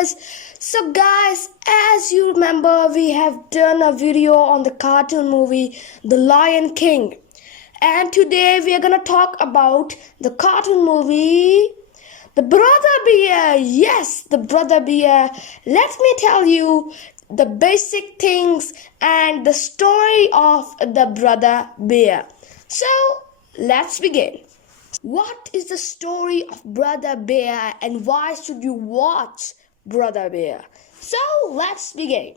viewers. So guys, as you remember, we have done a video on the cartoon movie The Lion King, and today we are gonna talk about the cartoon movie The Brother Bear. Yes, The Brother Bear. Let me tell you the basic things and the story of the Brother Bear. So let's begin. What is the story of Brother Bear and why should you watch Brother Bear? So let's begin.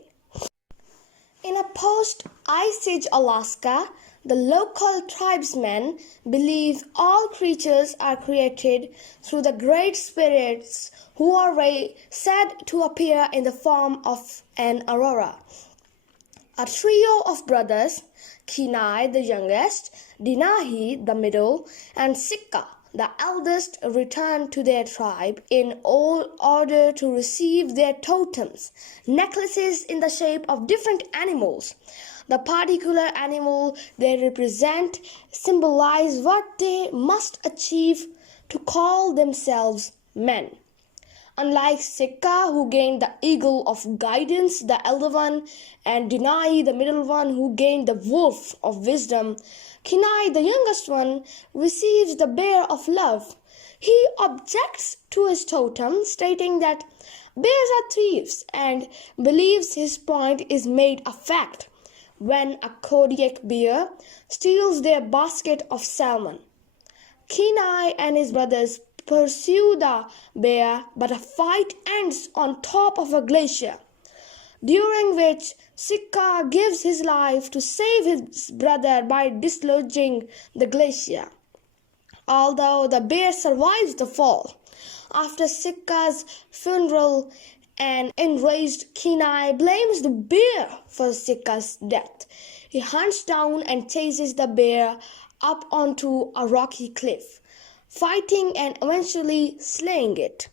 In a post-Ice Age Alaska, the local tribesmen believe all creatures are created through the great spirits who are said to appear in the form of an aurora. A trio of brothers, Kenai the youngest, Dinahi the middle, and Sikka the eldest, return to their tribe in order to receive their totems, necklaces in the shape of different animals. The particular animal they represent symbolize what they must achieve to call themselves men. Unlike Sikka, who gained the eagle of guidance, the elder one, and Denai, the middle one, who gained the wolf of wisdom, Kenai, the youngest one, receives the bear of love. He objects to his totem, stating that bears are thieves, and believes his point is made a fact when a Kodiak bear steals their basket of salmon. Kenai and his brothers pursue the bear, but a fight ends on top of a glacier, during which Sikka gives his life to save his brother by dislodging the glacier. Although the bear survives the fall, after Sikka's funeral, an enraged Kenai blames the bear for Sikka's death. He hunts down and chases the bear up onto a rocky cliff, fighting and eventually slaying it.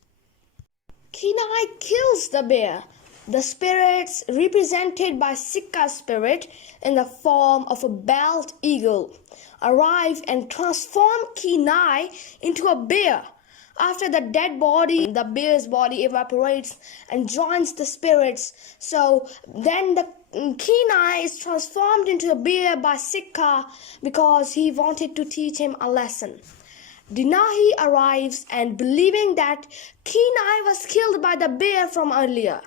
Kenai kills the bear. The spirits, represented by Sikka's spirit in the form of a bald eagle, arrive and transform Kenai into a bear. After the dead body, the bear's body evaporates and joins the spirits. So then the Kenai is transformed into a bear by Sikka because he wanted to teach him a lesson. Dinahi arrives and believing that Kenai was killed by the bear from earlier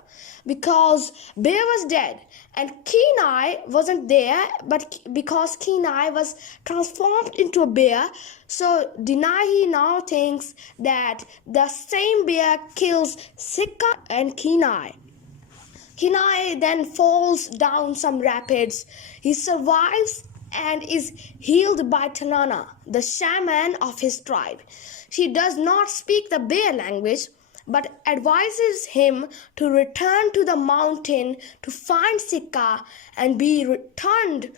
because bear was dead and Kenai wasn't there, but because Kenai was transformed into a bear, so Dinahi now thinks that the same bear kills Sikka and Kenai. Kenai then falls down some rapids. He survives and is healed by Tanana, the shaman of his tribe. She does not speak the bear language, but advises him to return to the mountain to find Sikka and be returned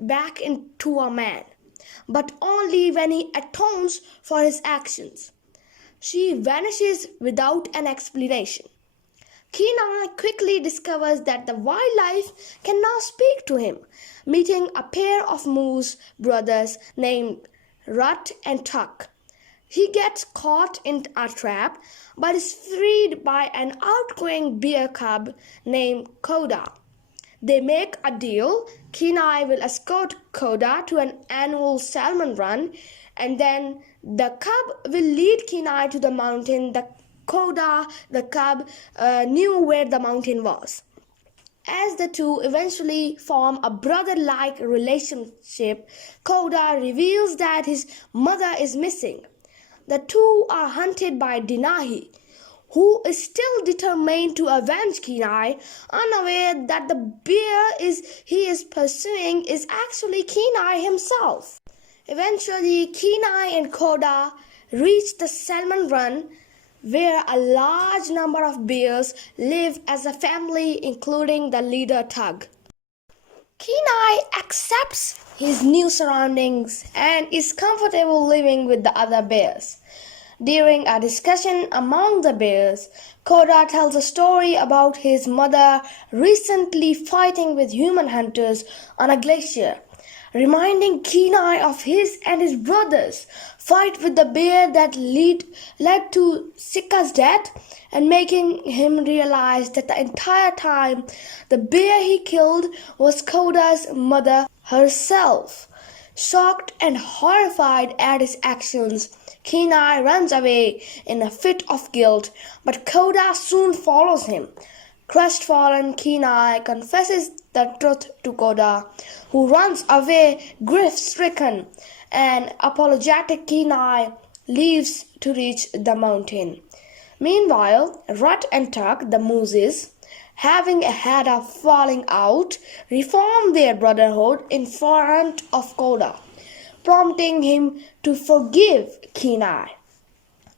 back into a man, but only when he atones for his actions. She vanishes without an explanation. Kenai quickly discovers that the wildlife can now speak to him, meeting a pair of moose brothers named Rut and Tuck. He gets caught in a trap, but is freed by an outgoing bear cub named Koda. They make a deal. Kenai will escort Koda to an annual salmon run, and then the cub will lead Kenai to the mountain. Koda, the cub, knew where the mountain was. As the two eventually form a brother-like relationship, Koda reveals that his mother is missing. The two are hunted by Dinahi, who is still determined to avenge Kenai, unaware that the bear he is pursuing is actually Kenai himself. Eventually, Kenai and Koda reach the salmon run, where a large number of bears live as a family, including the leader Tug. Kenai accepts his new surroundings and is comfortable living with the other bears. During a discussion among the bears, Koda tells a story about his mother recently fighting with human hunters on a glacier. reminding Kenai of his and his brothers' fight with the bear that led to Sika's death, and making him realize that the entire time the bear he killed was Koda's mother herself. Shocked and horrified at his actions, Kenai runs away in a fit of guilt, but Koda soon follows him. Crestfallen, Kenai confesses the truth to Koda, who runs away grief-stricken, and apologetic Kenai leaves to reach the mountain. Meanwhile, Rut and Tuck, the mooses, having had a falling out, reform their brotherhood in front of Koda, prompting him to forgive Kenai.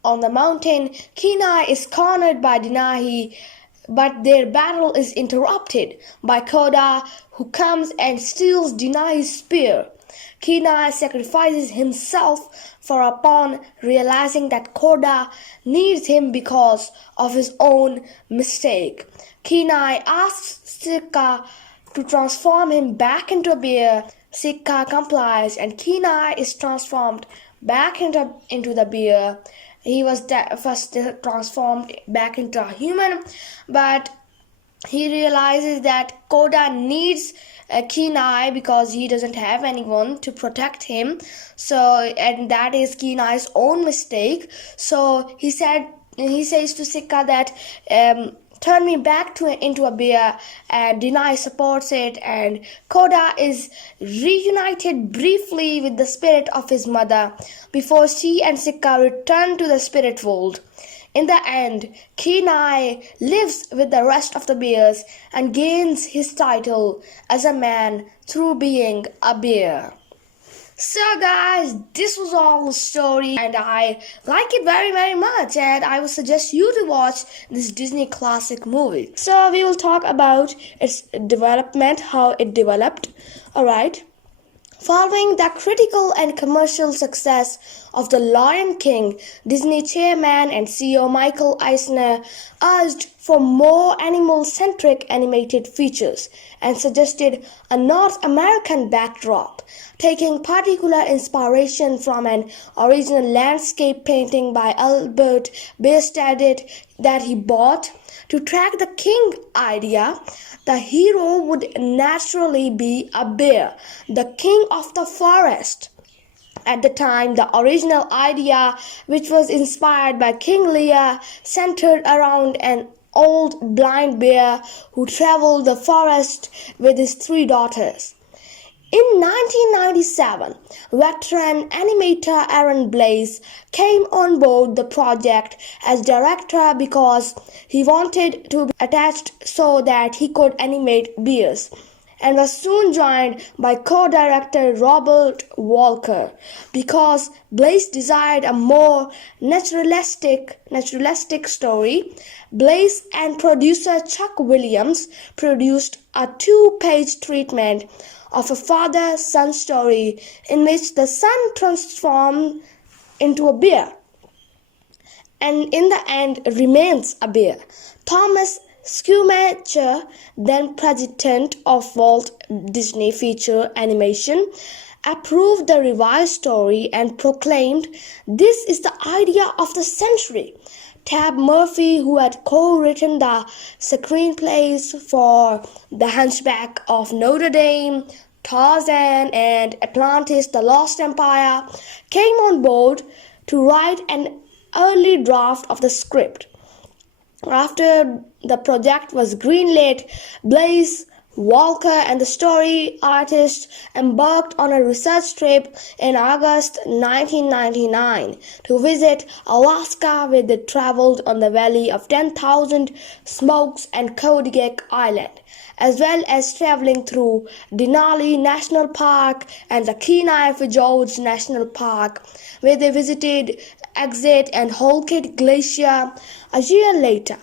On the mountain, Kenai is cornered by Denahi, but their battle is interrupted by Koda, who comes and steals Denahi's spear. Kenai sacrifices himself, for upon realizing that Koda needs him because of his own mistake, Kenai asks Sika to transform him back into a bear. Sika complies, and Kenai is transformed back into the bear. He was first transformed back into a human, but he realizes that Koda needs Kenai because he doesn't have anyone to protect him. And that is Kenai's own mistake. So he says to Sika that turn me back into a bear, and Denai supports it, and Koda is reunited briefly with the spirit of his mother before she and Sika return to the spirit world. In the end, Kenai lives with the rest of the bears and gains his title as a man through being a bear. So guys, this was all the story, and I like it very, very much, and I would suggest you to watch this Disney classic movie. So we will talk about its development, how it developed. Alright. Following the critical and commercial success of The Lion King, Disney chairman and CEO Michael Eisner urged for more animal-centric animated features and suggested a North American backdrop, taking particular inspiration from an original landscape painting by Albert Bierstadt that he bought. To track the king idea, the hero would naturally be a bear, the king of the forest. At the time, the original idea, which was inspired by King Lear, centered around an old blind bear who traveled the forest with his 3 daughters. In 1997, veteran animator Aaron Blaise came on board the project as director because he wanted to be attached so that he could animate bears, and was soon joined by co-director Robert Walker because Blaise desired a more naturalistic story. Blaise and producer Chuck Williams produced a 2-page treatment of a father-son story in which the son transformed into a bear and in the end remains a bear. Thomas Schumacher, then president of Walt Disney Feature Animation, approved the revised story and proclaimed, "This is the idea of the century." Tab Murphy, who had co-written the screenplays for The Hunchback of Notre Dame, Tarzan, and Atlantis, The Lost Empire, came on board to write an early draft of the script. After the project was greenlit, Blaise, Walker, and the story artist embarked on a research trip in August 1999 to visit Alaska, where they traveled on the Valley of 10,000 Smokes and Kodiak Island, as well as traveling through Denali National Park and the Kenai Fjords National Park, where they visited Exit and Halkett Glacier. A year later,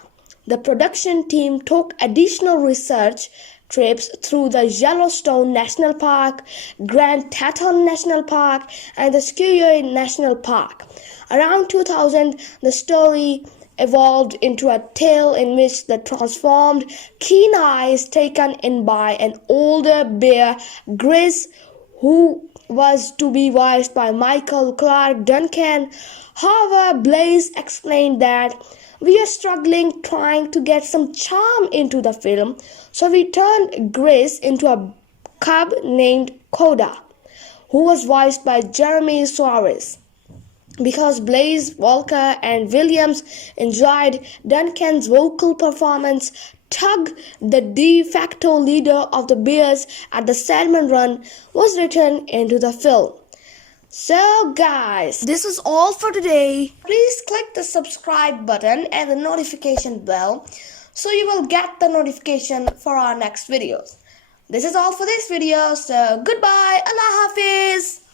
the production team took additional research trips through the Yellowstone National Park, Grand Teton National Park, and the Skowhegan National Park. Around 2000, the story evolved into a tale in which the transformed Kenai is taken in by an older bear, Grizz, who was to be voiced by Michael Clark Duncan. However, Blaze explained that we are struggling trying to get some charm into the film, so we turned Grace into a cub named Coda, who was voiced by Jeremy Suarez. Because Blaze, Walker, and Williams enjoyed Duncan's vocal performance, Tug, the de facto leader of the Bears at the Salmon Run, was written into the film. So guys, this is all for today. Please click the subscribe button and the notification bell so you will get the notification for our next videos. This is all for this video, so goodbye, Allah Hafiz.